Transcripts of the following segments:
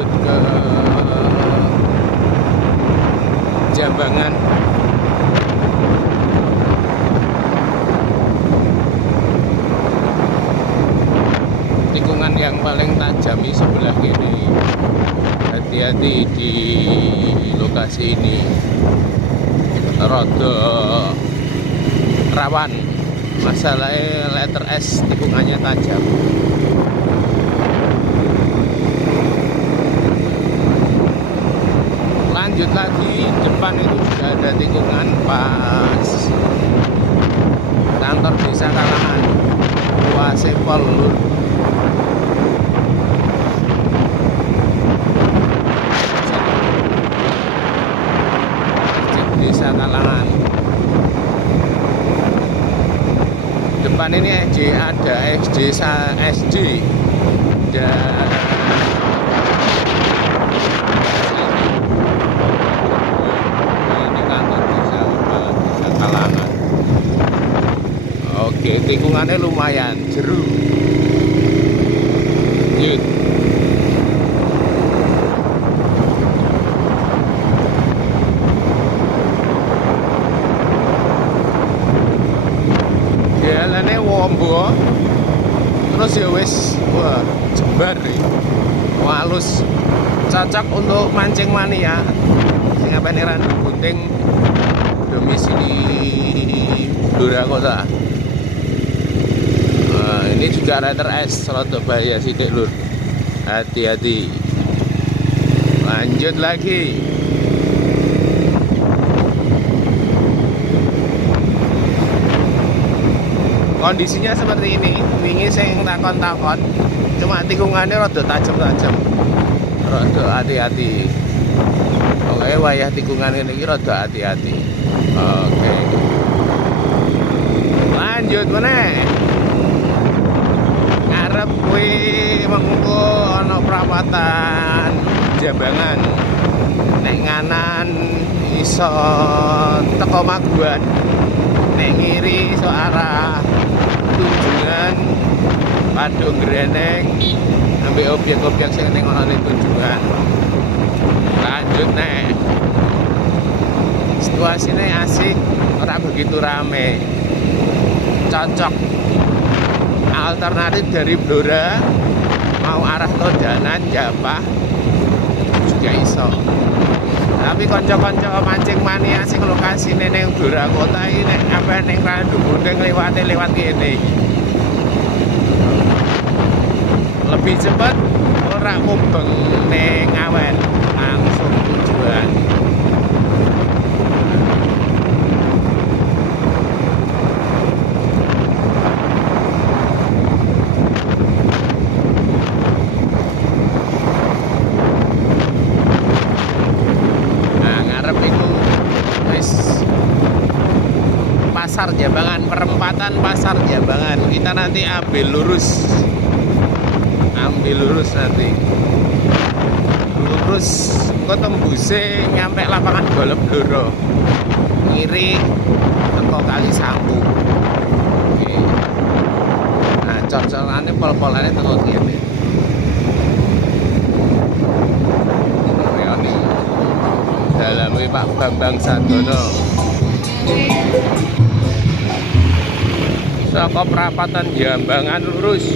lanjut ke Jambangan. Tikungan yang paling tajam di sebelah kiri. Hati-hati di lokasi ini, rada rawan. Masalahnya letter S, tikungannya tajam. Lanjut lagi, depan itu juga ada tikungan pas kantor desa Kalangan, Wasepol. Desa Kalangan. Depan ini ada SD dan ini kantor desa Kalangan. Oke, tikungannya lumayan jeru. Yuk. Jalannya wombo, terus ya wis, wah jembar nih, halus, cocok untuk mancing mania. Sing apa nih Randu Gunting, domisili Blora Kota. Nah, ini juga letter S, rada bahaya sithik lur, hati-hati. Lanjut lagi. Kondisinya seperti ini, wingi sing takon-takon, cuma tikungannya rada tajam-tajam, rada hati-hati. Oke, wayah tikungan ini rada hati-hati. Oke, lanjut meneh. Ngarep kuwi mengko ana perapatan Jambangan. Nek nganan iso teko Maguan, nek ngiri iso arah Tunjungan, Padung Greneng, ambil objek-objek sing ning ana Tunjungan. Lanjut nek. Situasinya asik, ora begitu rame. Cocok. Alternatif dari Blora mau arah Lodanan, Japah juga iso. Tapi konco-konco mancing mania sing lokasine ning Blora Kota iki nek apa ning Randu Gunting lewat kene. Lebih cepat ora mubeng ning Ngawen, langsung tujuan. Pasar Jambangan, perempatan Pasar Jambangan. Kita nanti ambil lurus nanti. Lurus kok tembuse nyampe lapangan golf Blora. Ngiri teko Kali Sambu. Oke. Nah, cor-corane pol-polane teko kene. Ini dalam Pak Bambang Sadono. Saka perapatan Jambangan lurus.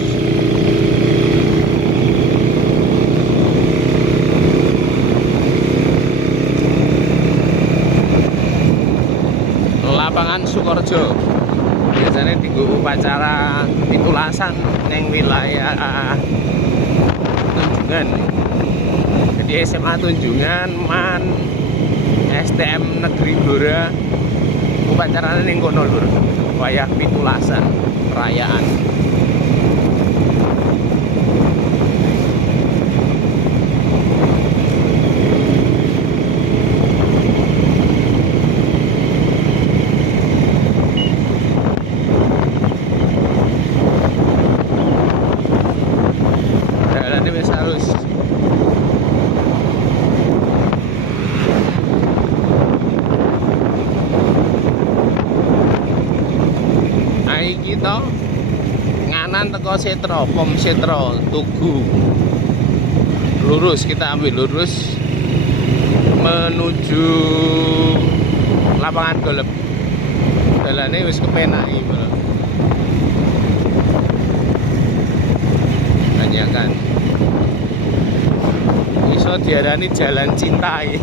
Lapangan Sukorejo. Biasanya dienggo upacara pitulasan ning wilayah Tunjungan. Jadi SMA Tunjungan, MAN, STM Negeri Blora, upacaranya ning kono lur. Wayah pitulasan perayaan. Jalannya wis halus. Kita nganan teko Setro, Pom Setro, Tugu. lurus, kita ambil lurus menuju lapangan golf. Jalannya wis kepenak iki, Bro. Banyak kan. Iso diarani jalan cinta iki.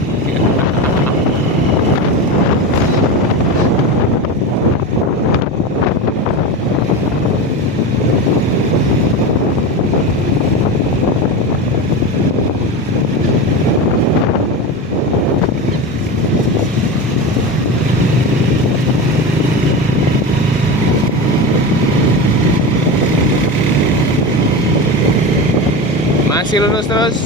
Masih lurus terus.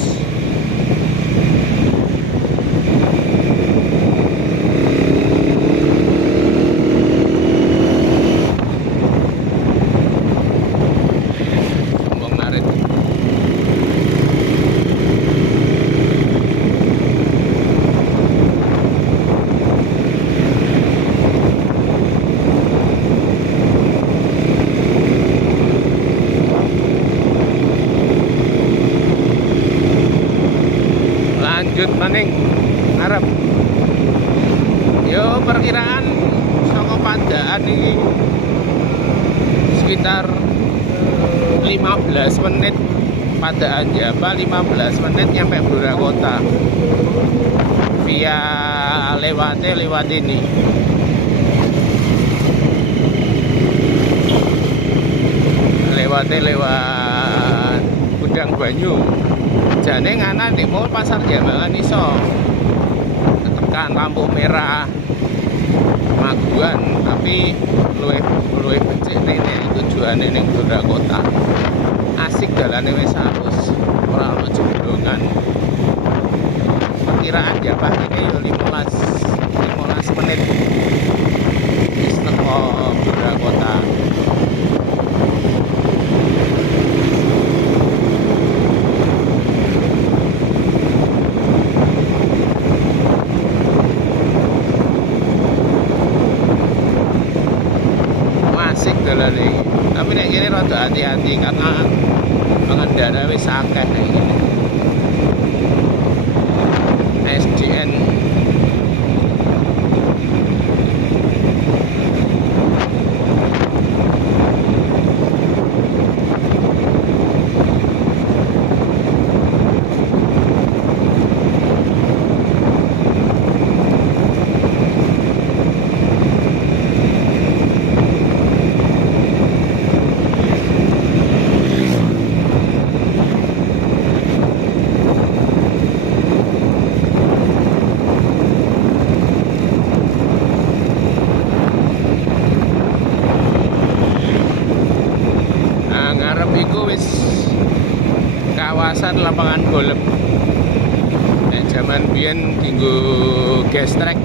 Sambung narik. Lanjut maning ngarep. Yo perkiraan saka Pandaan ini sekitar 15 menit. Pandaan Java 15 menit nyampe Blora Kota via lewat ini. Lewat Gudang Banyu. Jane ngana di mall Pasar Jambangan iso tekan lampu merah Maguan, tapi luwih becik ini tujuane ning Blora Kota. Asik dalane wis halus, ora ono jebrongan. Perkiraan Java ini yo 15 menit wis teko Blora Kota. Dalan iki. Tapi nek kene rada hati-hati karena pengendara wis akeh nek kene. SDN iku wis kawasan lapangan golf. Nek jaman biyen dienggo gas track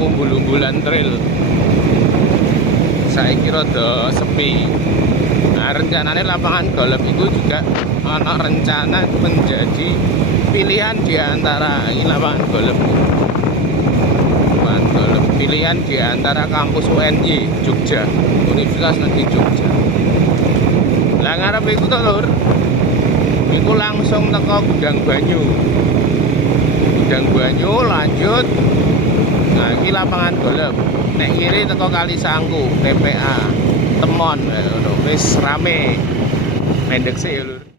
umbul-umbulan trail. Saiki rada sepi. Nah, rencananya lapangan golf itu juga ana rencana menjadi pilihan di antara lapangan golf. Lapangan golf pilihan di antara kampus UNY Jogja, Universitas Negeri Jogja. Lah ngarep iku to, Lur. Iku langsung teko Gudang Banyu. Gudang Banyu lanjut. Nah, iki lapangan golf. Nek kiri teko Kali Sangku, TPA, Temon, wis rame. Mendek sih, Lur.